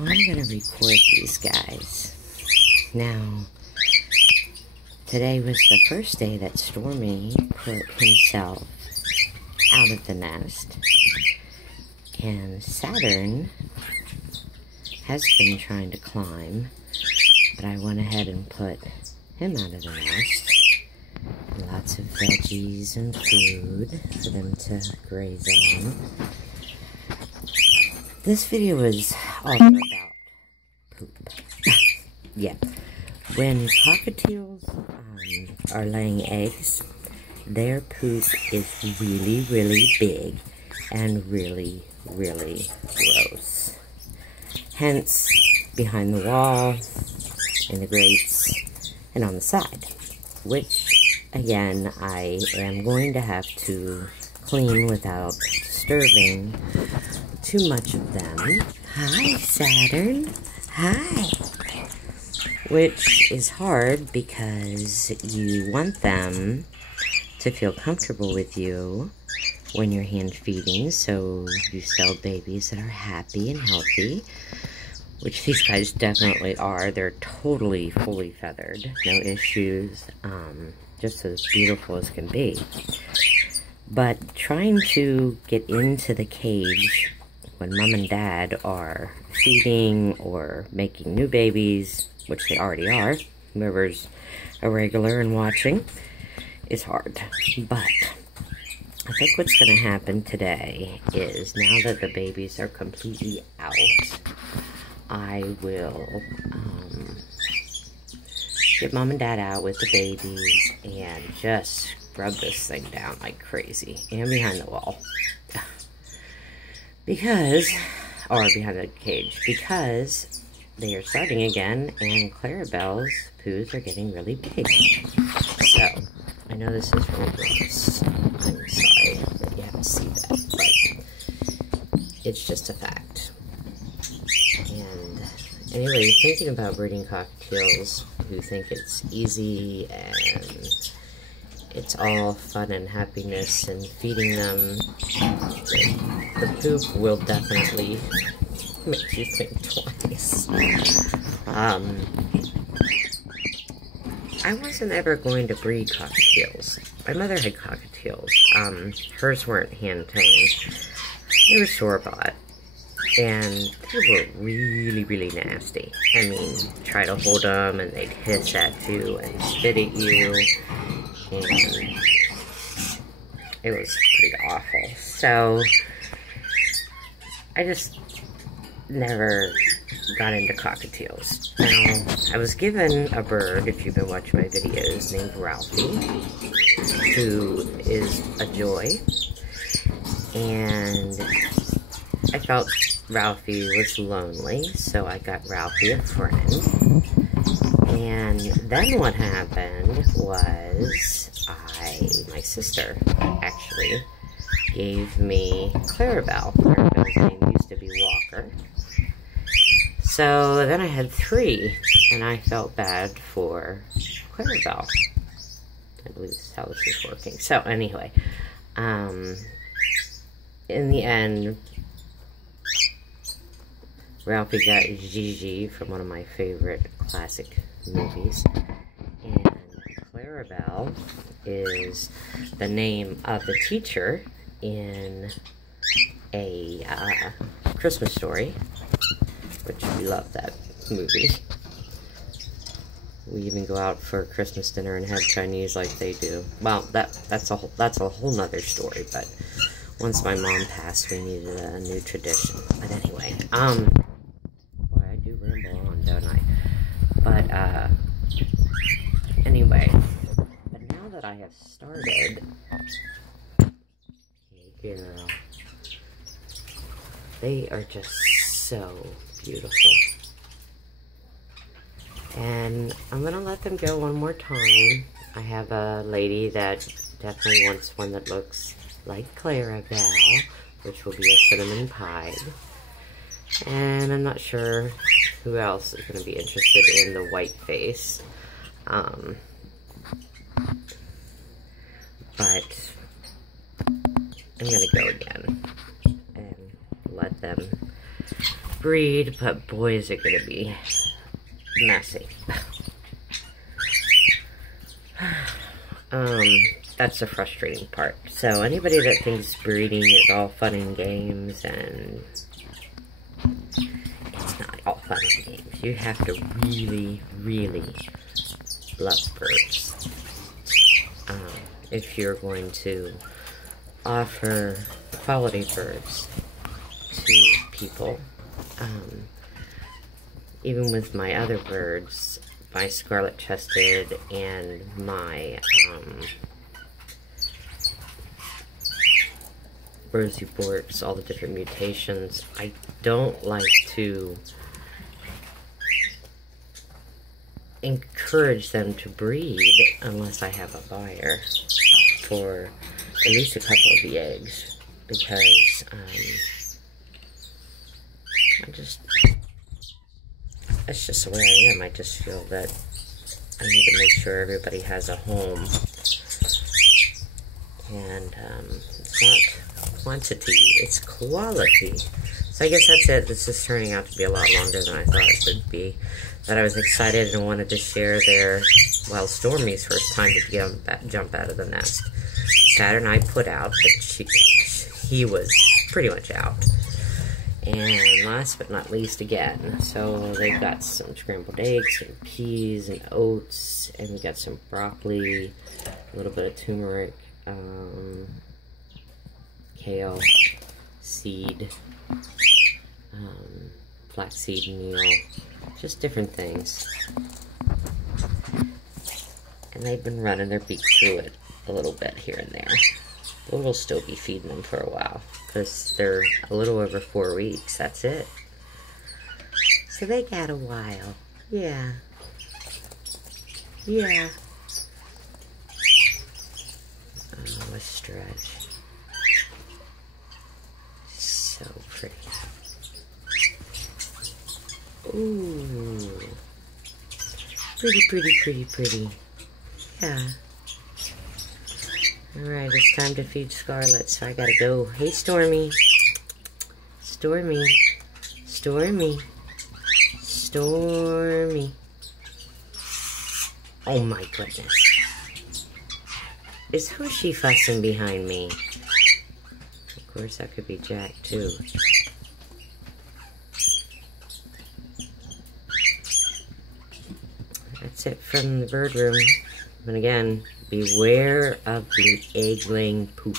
I'm going to record these guys. Now, today was the first day that Stormy put himself out of the nest. And Saturn has been trying to climb, but I went ahead and put him out of the nest. Lots of veggies and food for them to graze on. This video is all about poop. Yeah. When cockatiels are laying eggs, their poop is really, really big and really, really gross. Hence, behind the wall, in the grates, and on the side. Which, again, I am going to have to clean without disturbing too much of them. Hi, Saturn. Hi. Which is hard because you want them to feel comfortable with you when you're hand feeding, so you sell babies that are happy and healthy, which these guys definitely are. They're totally fully feathered, no issues, just as beautiful as can be. But trying to get into the cage when mom and dad are feeding or making new babies, which they already are, whoever's a regular and watching, is hard. But I think what's going to happen today is, now that the babies are completely out, I will get mom and dad out with the babies and just scrub this thing down like crazy. And behind the wall. Because, or behind the cage, because they are starting again and Clarabelle's poos are getting really big. So, I know this is really gross. I'm sorry that you have to see that, but it's just a fact. And anyway, thinking about breeding cockatiels who think it's easy and it's all fun and happiness and feeding them, the poop will definitely make you think twice. I wasn't ever going to breed cockatiels. My mother had cockatiels. Hers weren't hand-tamed. They were store-bought. And they were really, really nasty. I mean, try to hold them and they'd hiss at you and spit at you. And it was pretty awful. So, I just never got into cockatiels. Now, I was given a bird, if you've been watching my videos, named Ralphie, who is a joy. And I felt Ralphie was lonely, so I got Ralphie a friend. And then what happened was my sister actually gave me Clarabelle. Clarabelle's name used to be Walker. So then I had 3, and I felt bad for Clarabelle. I believe this is how this is working. So anyway, in the end, Ralphie got Yayyyy from one of my favorite classic movies. And Clarabelle is the name of the teacher in a Christmas Story, which we love that movie. We even go out for Christmas dinner and have Chinese like they do. Well, that's a whole nother story, but once my mom passed, we needed a new tradition. But anyway, boy, I do ramble on, don't I? But, anyway, but now that I have started, hey girl, they are just so beautiful. And I'm gonna let them go one more time. I have a lady that definitely wants one that looks like Clarabelle, which will be a cinnamon pied. And I'm not sure who else is going to be interested in the white face. But I'm going to go again and let them breed, but boy is it gonna be messy. That's the frustrating part. So anybody that thinks breeding is all fun and games, and it's not all fun and games. You have to really, really love birds. If you're going to offer quality birds to people. Even with my other birds, my scarlet-chested and my rosy borks, all the different mutations, I don't like to encourage them to breed unless I have a buyer for at least a couple of the eggs, because that's just the way I am. I just feel that I need to make sure everybody has a home. And it's not quantity, it's quality. So I guess that's it. This is turning out to be a lot longer than I thought it would be. But I was excited and wanted to share their, well, Stormy's first time to jump out of the nest. Saturn I put out, but he was pretty much out. And last but not least, again, so they've got some scrambled eggs and peas and oats, and we got some broccoli, a little bit of turmeric, kale, seed, flaxseed meal, just different things. And they've been running their beak through it a little bit here and there. We'll still be feeding them for a while, because they're a little over 4 weeks, that's it. So they got a while. Yeah. Yeah. Oh, a stretch. So pretty. Ooh. Pretty, pretty, pretty, pretty. Yeah. Alright, it's time to feed Scarlet, so I gotta go. Hey, Stormy. Stormy. Stormy. Stormy. Oh my goodness. Who's she fussing behind me? Of course, that could be Jack, too. That's it from the bird room. And again, beware of the egg-laying poop.